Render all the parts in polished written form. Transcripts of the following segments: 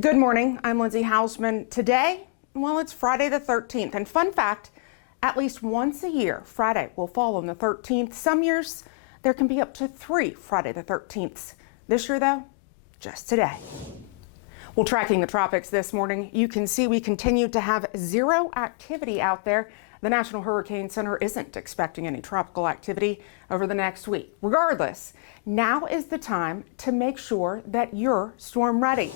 Good morning, I'm Lindsay Hausman. Today, well, it's Friday the 13th, and fun fact, at least once a year, Friday will fall on the 13th. Some years, there can be up to 3 Friday the 13th. This year, though, just today. Well, tracking the tropics this morning, you can see we continue to have zero activity out there. The National Hurricane Center isn't expecting any tropical activity over the next week. Regardless, now is the time to make sure that you're storm ready.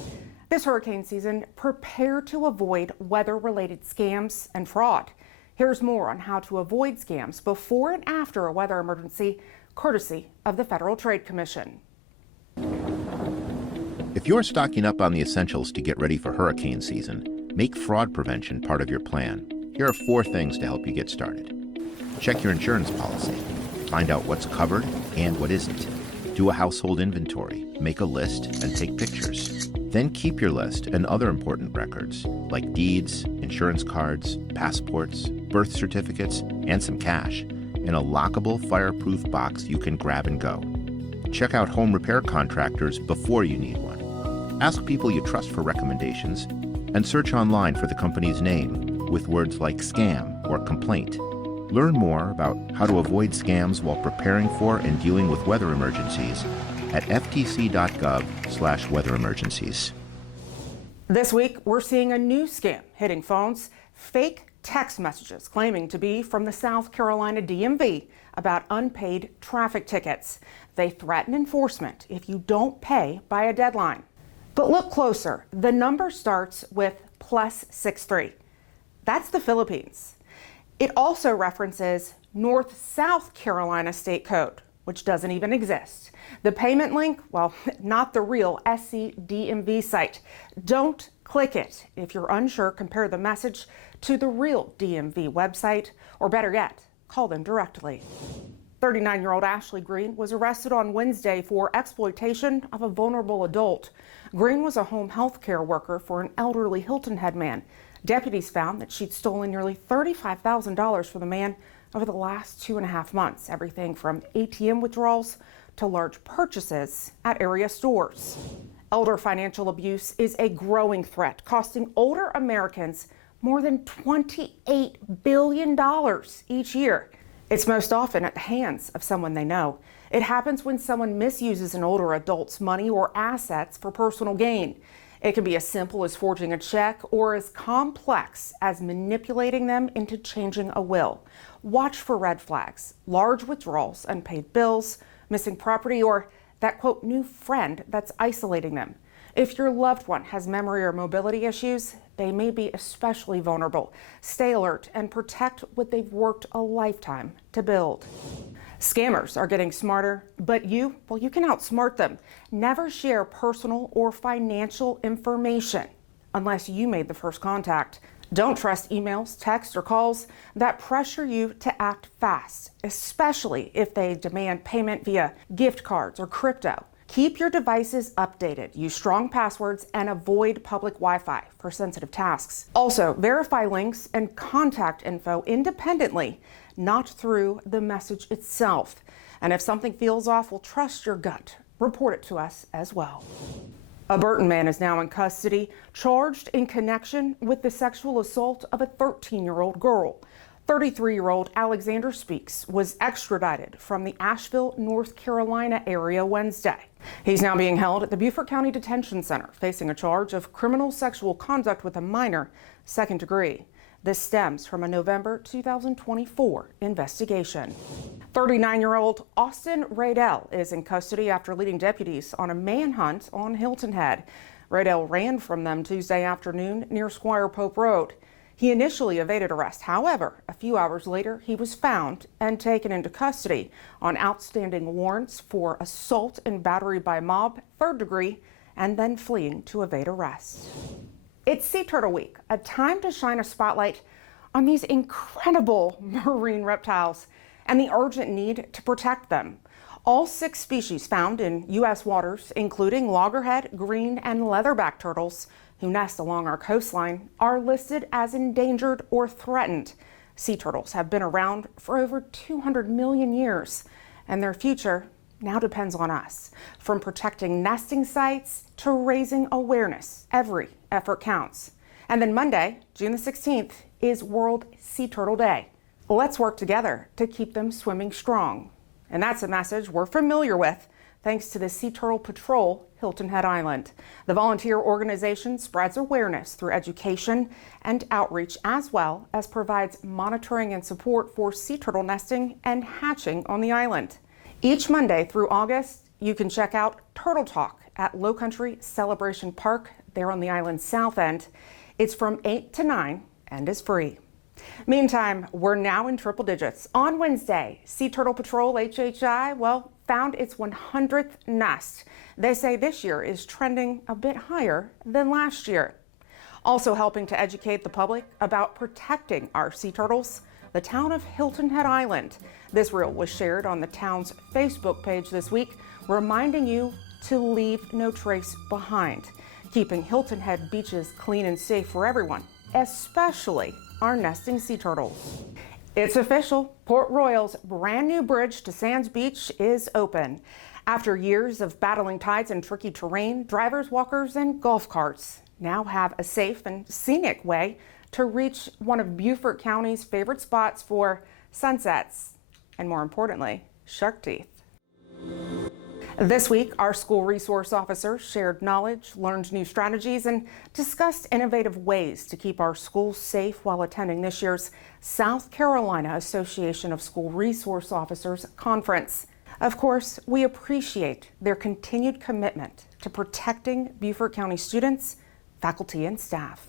This hurricane season, prepare to avoid weather-related scams and fraud. Here's more on how to avoid scams before and after a weather emergency, courtesy of the Federal Trade Commission. If you're stocking up on the essentials to get ready for hurricane season, make fraud prevention part of your plan. Here are 4 things to help you get started. Check your insurance policy. Find out what's covered and what isn't. Do a household inventory, make a list, and take pictures. Then keep your list and other important records, like deeds, insurance cards, passports, birth certificates, and some cash, in a lockable, fireproof box you can grab and go. Check out home repair contractors before you need one. Ask people you trust for recommendations, and search online for the company's name with words like scam or complaint. Learn more about how to avoid scams while preparing for and dealing with weather emergencies at ftc.gov/weather emergencies. This week, we're seeing a new scam hitting phones, fake text messages claiming to be from the South Carolina DMV about unpaid traffic tickets. They threaten enforcement if you don't pay by a deadline. But look closer, the number starts with +63. That's the Philippines. It also references North-South Carolina state code, which doesn't even exist. The payment link, well, not the real SCDMV site. Don't click it. If you're unsure, compare the message to the real DMV website, or better yet, call them directly. 39-year-old Ashley Green was arrested on Wednesday for exploitation of a vulnerable adult. Green was a home health care worker for an elderly Hilton Head man. Deputies found that she'd stolen nearly $35,000 from the man over the last 2.5 months, everything from ATM withdrawals to large purchases at area stores. Elder financial abuse is a growing threat, costing older Americans more than $28 billion each year. It's most often at the hands of someone they know. It happens when someone misuses an older adult's money or assets for personal gain. It can be as simple as forging a check or as complex as manipulating them into changing a will. Watch for red flags, large withdrawals, unpaid bills, missing property, or that quote new friend that's isolating them. If your loved one has memory or mobility issues, they may be especially vulnerable. Stay alert and protect what they've worked a lifetime to build. Scammers are getting smarter, but you can outsmart them. Never share personal or financial information unless you made the first contact. Don't trust emails, texts, or calls that pressure you to act fast, especially if they demand payment via gift cards or crypto. Keep your devices updated, use strong passwords, and avoid public Wi-Fi for sensitive tasks. Also, verify links and contact info independently, not through the message itself. And if something feels off, well, trust your gut. Report it to us as well. A Burton man is now in custody, charged in connection with the sexual assault of a 13-year-old girl. 33-year-old Alexander Speaks was extradited from the Asheville, North Carolina area Wednesday. He's now being held at the Beaufort County Detention Center, facing a charge of criminal sexual conduct with a minor, 2nd degree. This stems from a November 2024 investigation. 39-year-old Austin Radell is in custody after leading deputies on a manhunt on Hilton Head. Radell ran from them Tuesday afternoon near Squire Pope Road. He initially evaded arrest. However, a few hours later, he was found and taken into custody on outstanding warrants for assault and battery by mob, 3rd degree, and then fleeing to evade arrest. It's Sea Turtle Week, a time to shine a spotlight on these incredible marine reptiles and the urgent need to protect them. All 6 species found in U.S. waters, including loggerhead, green, and leatherback turtles, who nest along our coastline, are listed as endangered or threatened. Sea turtles have been around for over 200 million years, and their future now depends on us. From protecting nesting sites to raising awareness, every effort counts. And then Monday, June the 16th, is World Sea Turtle Day. Let's work together to keep them swimming strong. And that's a message we're familiar with thanks to the Sea Turtle Patrol, Hilton Head Island. The volunteer organization spreads awareness through education and outreach, as well as provides monitoring and support for sea turtle nesting and hatching on the island. Each Monday through August, you can check out Turtle Talk at Lowcountry Celebration Park there on the island's south end. It's from 8 to 9 and is free. Meantime, we're now in triple digits. On Wednesday, Sea Turtle Patrol HHI, found its 100th nest. They say this year is trending a bit higher than last year. Also helping to educate the public about protecting our sea turtles, the town of Hilton Head Island. This reel was shared on the town's Facebook page this week, reminding you to leave no trace behind, keeping Hilton Head beaches clean and safe for everyone, especially our nesting sea turtles. It's official. Port Royal's brand new bridge to Sands Beach is open. After years of battling tides and tricky terrain, drivers, walkers, and golf carts now have a safe and scenic way to reach one of Beaufort County's favorite spots for sunsets and, more importantly, shark teeth. This week, our school resource officers shared knowledge, learned new strategies, and discussed innovative ways to keep our schools safe while attending this year's South Carolina Association of School Resource Officers Conference. Of course, we appreciate their continued commitment to protecting Beaufort County students, faculty, and staff.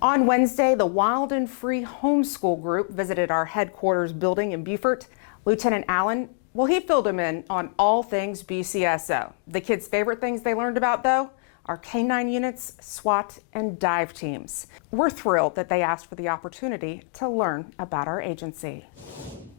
On Wednesday, the Wild+Free Homeschool group visited our headquarters building in Beaufort. Lieutenant Allen, he filled them in on all things BCSO. The kids' favorite things they learned about, though, are K-9 units, SWAT, and dive teams. We're thrilled that they asked for the opportunity to learn about our agency.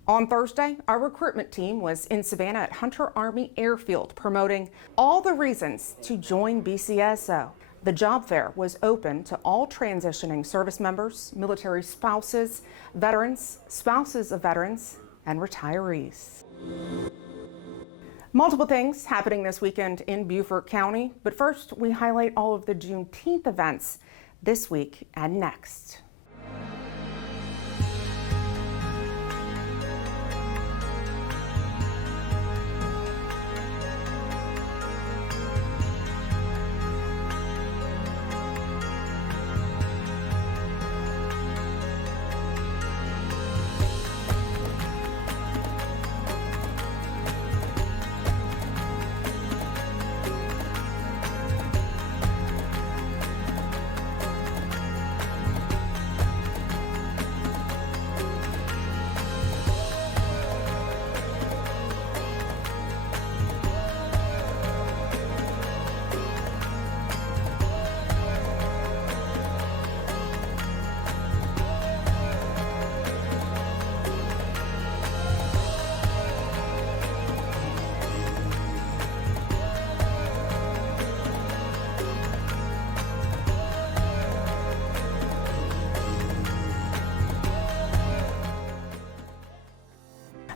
On Thursday, our recruitment team was in Savannah at Hunter Army Airfield promoting all the reasons to join BCSO. The job fair was open to all transitioning service members, military spouses, veterans, spouses of veterans, and retirees. Multiple things happening this weekend in Beaufort County, but first we highlight all of the Juneteenth events this week and next.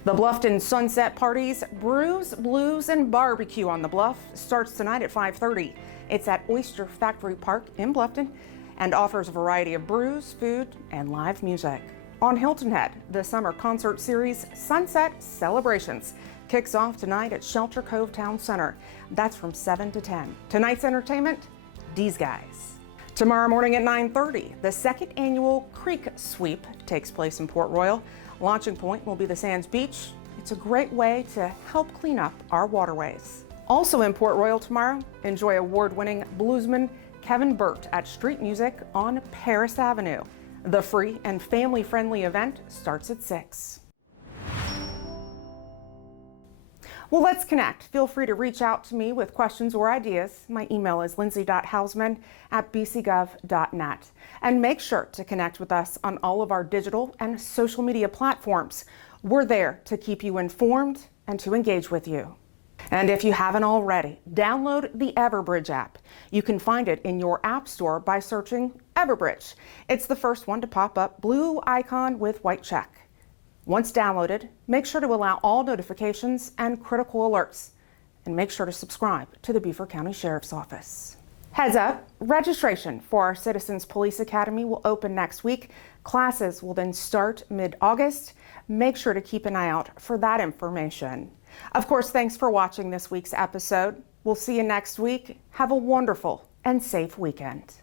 The Bluffton Sunset Parties, Brews, Blues, and Barbecue on the Bluff starts tonight at 5:30. It's at Oyster Factory Park in Bluffton and offers a variety of brews, food, and live music. On Hilton Head, the summer concert series Sunset Celebrations kicks off tonight at Shelter Cove Town Center. That's from 7 to 10. Tonight's entertainment, These Guys. Tomorrow morning at 9:30, the second annual Creek Sweep takes place in Port Royal. Launching point will be the Sands Beach. It's a great way to help clean up our waterways. Also in Port Royal tomorrow, enjoy award-winning bluesman Kevin Burt at Street Music on Paris Avenue. The free and family-friendly event starts at 6. Well, let's connect. Feel free to reach out to me with questions or ideas. My email is lindsay.hausman@bcgov.net. And make sure to connect with us on all of our digital and social media platforms. We're there to keep you informed and to engage with you. And if you haven't already, download the Everbridge app. You can find it in your app store by searching Everbridge. It's the first one to pop up, blue icon with white check. Once downloaded, make sure to allow all notifications and critical alerts. and make sure to subscribe to the Beaufort County Sheriff's Office. Heads up, registration for our Citizens Police Academy will open next week. Classes will then start mid-August. Make sure to keep an eye out for that information. Of course, thanks for watching this week's episode. We'll see you next week. Have a wonderful and safe weekend.